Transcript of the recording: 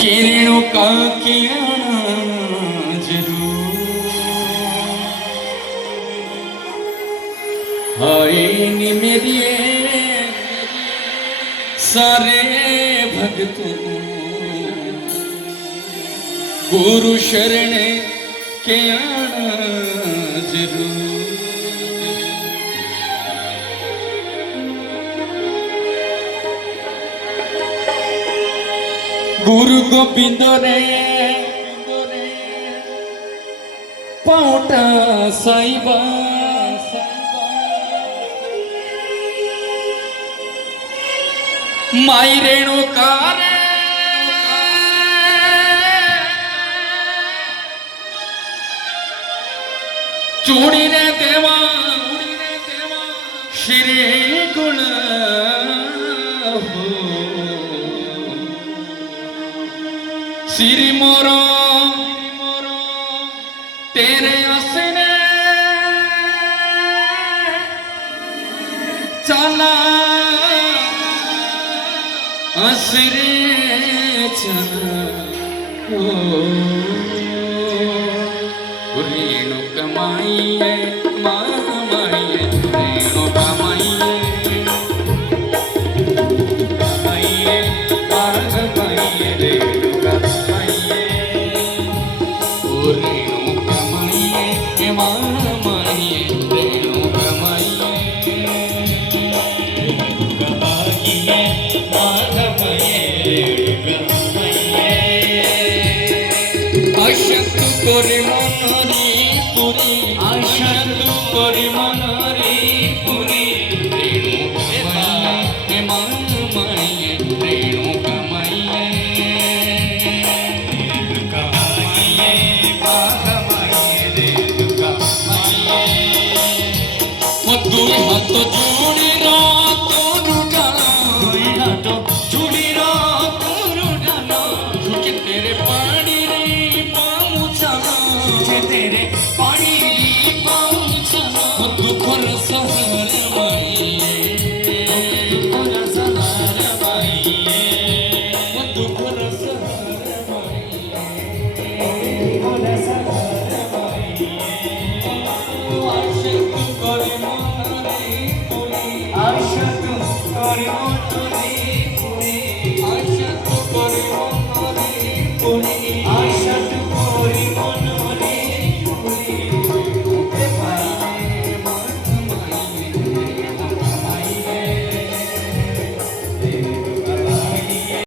किरणों का किरण जरूर हाय नी मेरी सारे भक्तों गुरु शरण के आना जरूर। गुरु गोविंद रे पाउटा साईबा माई रेणुका रे चूड़ी रे देवा श्री गुण श्री मोरो तेरे आसने चला आसरे चला रेणु कमाइए मामाइए रेणु कमाइए तो